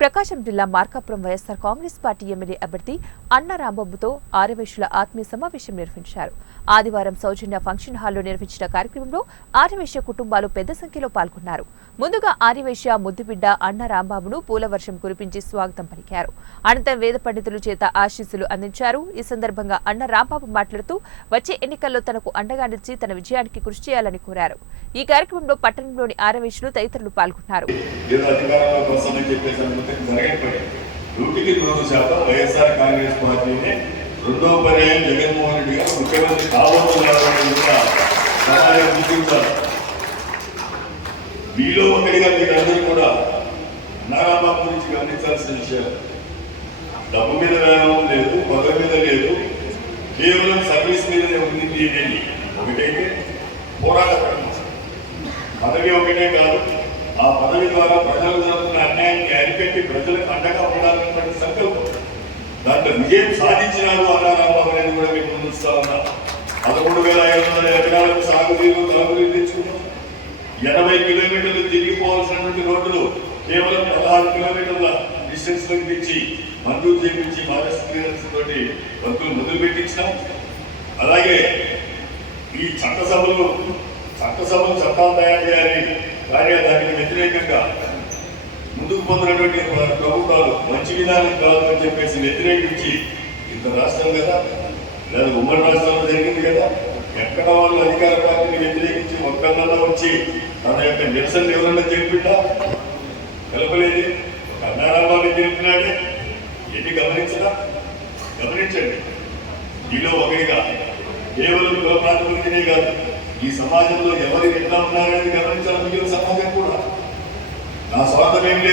ప్రకాశం జిల్లా Markapuram YSR Congress party MLA అభ్యర్థి అన్న రాంబాబుతో ఆర్యవైశ్యుల ఆత్మీయ సమావేశం నిర్వహించారు. ఆదివారం సౌజన్య ఫంక్షన్ హాల్లో నిర్వహించిన కార్యక్రమంలో ఆర్యవైశ్య కుటుంబాలు పెద్ద సంఖ్యలో పాల్గొన్నారు. ముందుగా ఆర్యవైశ్య ముద్దుబిడ్డ అన్న రాంబాబును పూలవర్షం కురిపించి స్వాగతం పలికారు. అనంతరం వేద పండితుల చేత ఆశీస్సులు అందించారు. ఈ సందర్భంగా అన్న రాంబాబు మాట్లాడుతూ వచ్చే ఎన్నికల్లో తనకు అండగా నిలిచి తన విజయానికి కృషి చేయాలని కోరారు. ఈ కార్యక్రమంలో పట్టణంలోని ఆర్యవైశ్యులు తదితరులు పాల్గొన్నారు. వైఎస్ఆర్ కాంగ్రెస్ పార్టీని రెండో పర్యాయం జగన్మోహన్ రెడ్డి గారు ముఖ్యమంత్రి కాబోతున్నారని గుర్తించారు. మీలో ఒకటిగా మీరందరూ కూడా అన్నారాంబాబు గురించి గమనించాల్సిన విషయాలు. డబ్బు మీద వేయడం లేదు, పదవి మీద లేదు, కేవలం సర్వీస్ మీదనే ఉంది. దీనిని ఒకటైతే పోరాటం, పదవి ఒకటే కాదు, ఆ పదవి ద్వారా ప్రజలు జరుగుతున్న అన్యాయాన్ని అరికట్టి ప్రజలకు అండగా ఉండాలన్నటువంటి సంకల్పం. దాంట్లో విజయం సాధించినారు అన్నారాంబాబు అనేది కూడా మీకు ముందుస్తా ఉన్నా. 13,500 ఎకరాలకు సాగునీరు తాగునీరు తెచ్చుకున్నాం. 80 కిలోమీటర్లు తిరిగిపోవాల్సినటువంటి రోడ్లు కేవలం 16 కిలోమీటర్ల డిస్టెన్స్ లో తెచ్చి మంజూరు చేయించి ఫారెస్ట్ క్లియరెన్స్ తోటి వర్కులు మొదలు పెట్టించినాం. అలాగే ఈ చట్టసభలు చట్టాలు తయారు చేయాలి, కానీ దానికి వ్యతిరేకంగా ముందుకు పొందినటువంటి ప్రభుత్వాలు మంచి విధానం కాదు అని చెప్పేసి వ్యతిరేకించి, ఇంత రాష్ట్రం కదా లేదా ఉమ్మడి రాష్ట్రంలో జరిగింది కదా, ఎక్కడ వాళ్ళు అధికార పార్టీని వ్యతిరేకించి ఒక్కళ్ళలో వచ్చి తన యొక్క నిరసన ఎవరన్నా తెలిపినా కలపలేదు. ఒక అన్నారాంబాబు తెలిపినాడే ఎన్ని గమనించండి. ఈలో ఒకరిగా కేవలం కుల ప్రాతిపదికనే కాదు, ఈ సమాజంలో ఎవరు ఎట్లా ఉన్నారనేది గమనించాలి. మిగిలిన సమాజం కూడా నా స్వార్థం ఏం లేదు.